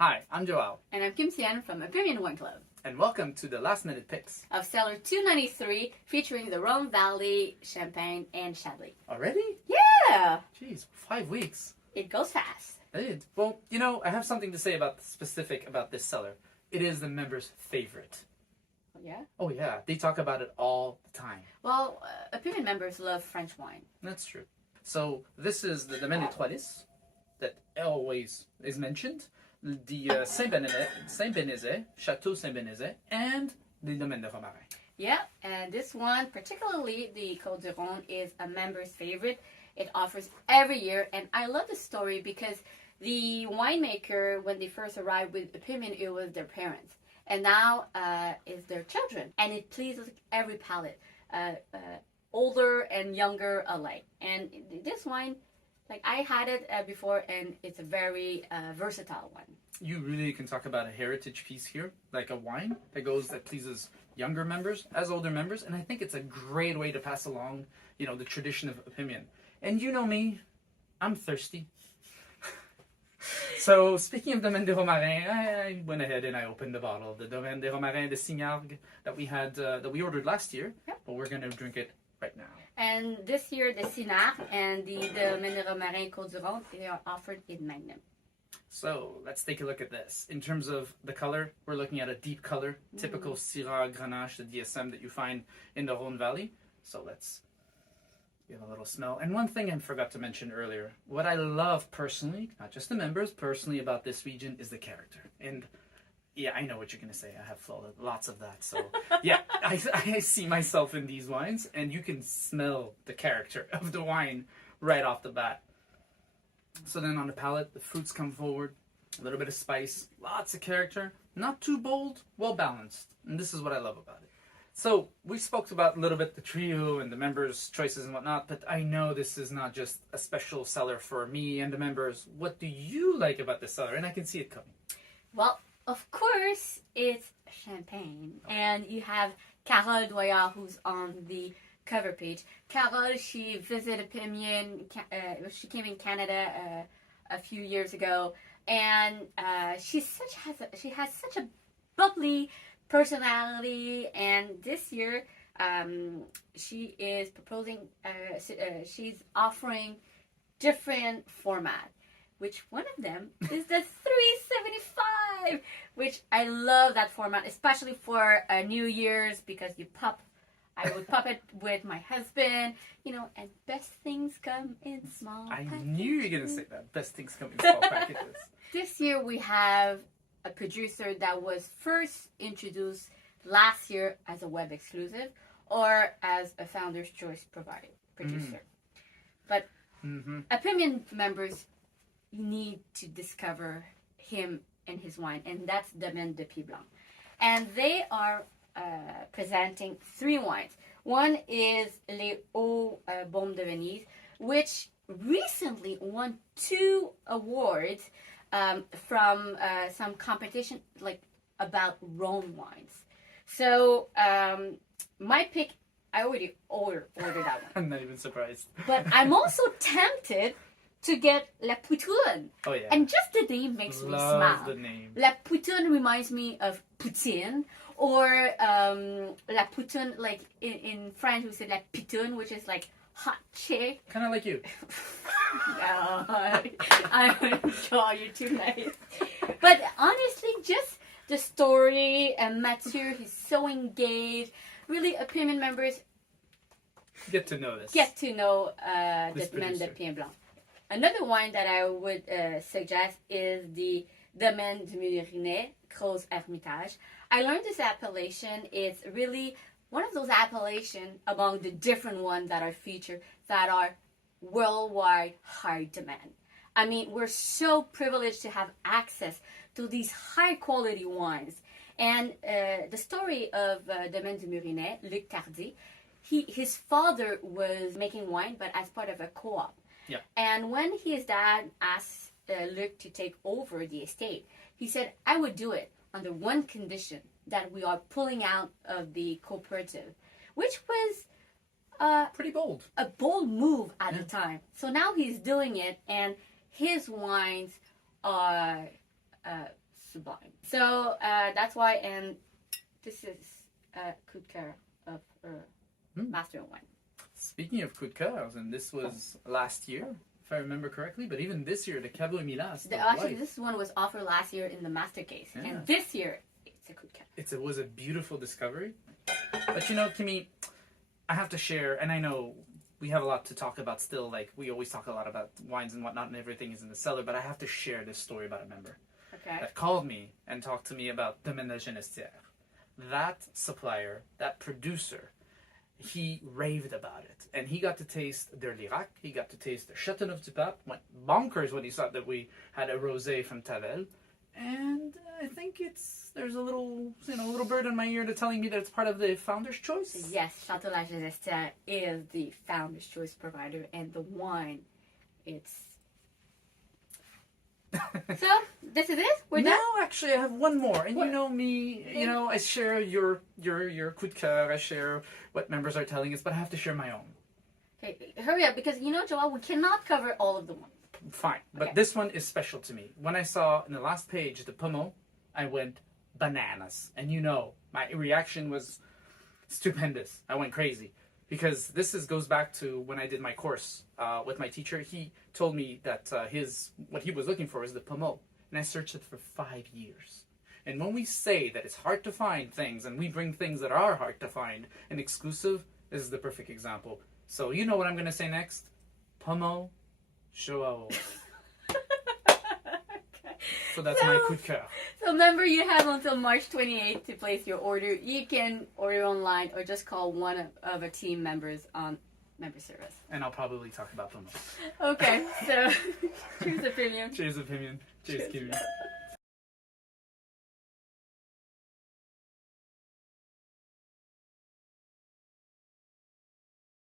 Hi, I'm Joao. And I'm Kim Tien from Opinion Wine Club. And welcome to the last minute picks. Of Cellar 293 featuring the Rhone Valley, Champagne, and Chablis. Already? Yeah! Jeez, 5 weeks. It goes fast. It. Well, I have something to say about this cellar. It is the members' favorite. Oh, yeah? Oh, yeah. They talk about it all the time. Well, Opinion members love French wine. That's true. So, this is the Domaine des Trois Lys that always is mentioned. The Saint-Bénézet, Chateau Saint-Bénézet, and the Domaine de Romarin. Yeah, and this one, particularly the Côte du Rhône, is a member's favorite. It offers every year, and I love the story because the winemaker, when they first arrived with Opinion, it was their parents. And now it's their children. And it pleases every palate, older and younger alike. And this wine, I had it before, and it's a very versatile one. You really can talk about a heritage piece here, like a wine that pleases younger members as older members, and I think it's a great way to pass along, the tradition of Opinion. And you know me, I'm thirsty. So speaking of Domaine de Romarin, I went ahead and I opened the bottle of the Domaine de Romarin de Signargues that we ordered last year, but we're gonna drink it right now. And this year, the Signargues and the Domaine de Romarin Côte du Rhône, they are offered in Magnum. So let's take a look at this. In terms of the color, we're looking at a deep color, typical Syrah Grenache, the DSM that you find in the Rhone Valley. So let's give a little smell. And one thing I forgot to mention earlier, what I love personally, not just the members, personally about this region is the character. And yeah, I know what you're going to say. I have lots of that. So yeah, I see myself in these wines, and you can smell the character of the wine right off the bat. So then on the palate, the fruits come forward, a little bit of spice, lots of character, not too bold, well balanced. And this is what I love about it. So we spoke about a little bit the trio and the members' choices and whatnot, but I know this is not just a special cellar for me and the members. What do you like about this cellar? And I can see it coming. Well, of course, it's champagne. And you have Carole Doyard, who's on the cover page. Carole, she visited Opinion. She came in Canada a few years ago, and she has such a bubbly personality. And this year, she is proposing. She's offering different format, which one of them is the 375, which I love that format, especially for New Year's, because I would pop it with my husband, and best things come in small packages. I knew you were going to say that. Best things come in small packages. This year we have a producer that was first introduced last year as a web exclusive or as a Founder's Choice producer. But Opinion members need to discover him and his wine, and that's Domaine de Pied Blanc. And they are presenting 3 wines. One is Les Hauts Baumes de Venise, which recently won 2 awards from some competition about Rhone wines. So my pick, I already ordered that one. I'm not even surprised. But I'm also tempted to get La Poutonne. Oh yeah. And just the name makes me smile. The name. La Poutonne reminds me of poutine, or La Poutonne, in French we say La Pitonne, which is hot chick. Kind of like you. No, I'm sure you're too nice. But honestly, just the story, and Mathieu, he's so engaged. Really, Opinion members get to know this. Get to know the Domaine de Pied Blanc. Another wine that I would suggest is the Domaine du Murinet, Crozes Hermitage. I learned this appellation. It's really one of those appellations among the different ones that are featured that are worldwide high demand. I mean, we're so privileged to have access to these high quality wines. And the story of Domaine du Murinet, Luc Tardy, his father was making wine, but as part of a co-op. Yeah. And when his dad asked Luc to take over the estate, he said, I would do it under one condition, that we are pulling out of the cooperative, which was pretty bold. A bold move at the time. So now he's doing it, and his wines are sublime. So that's why, and this is coup de cœur of Master and Wine. Speaking of coup de cœurs, and this was last year, if I remember correctly, but even this year, the Caveau Milas. Actually, this one was offered last year in the master case, and this year it's a coup de cœur. It was a beautiful discovery. But you know, Kimmy, I have to share, and I know we have a lot to talk about still, like we always talk a lot about wines and whatnot, and everything is in the cellar, but I have to share this story about a member that called me and talked to me about Domaine de Genestière. That supplier, that producer, he raved about it. And he got to taste their Lirac, he got to taste their Châteauneuf du Pape, went bonkers when he saw that we had a rosé from Tavel. And I think there's a little bird in my ear to telling me that it's part of the Founder's Choice. Yes, Château La Genestière is the Founder's Choice provider, and the wine, it's... So, this is it? We're done? No, actually, I have one more. And you know me, I share your coup de cœur, I share what members are telling us, but I have to share my own. Okay, hurry up, because Joao, we cannot cover all of the ones. Fine, but this one is special to me. When I saw in the last page the Pommeau, I went bananas. And my reaction was stupendous. I went crazy. Because goes back to when I did my course with my teacher. He told me that what he was looking for is the Pommeau. And I searched it for 5 years. And when we say that it's hard to find things, and we bring things that are hard to find and exclusive, this is the perfect example. So you know what I'm going to say next? Pommeau, Joao. So that's my coup de cœur. So remember, you have until March 28th to place your order. You can order online or just call one of our team members on member service. And I'll probably talk about Pommeau. Okay, so cheers, opinion. Cheers, opinion. Cheers, Kimmy.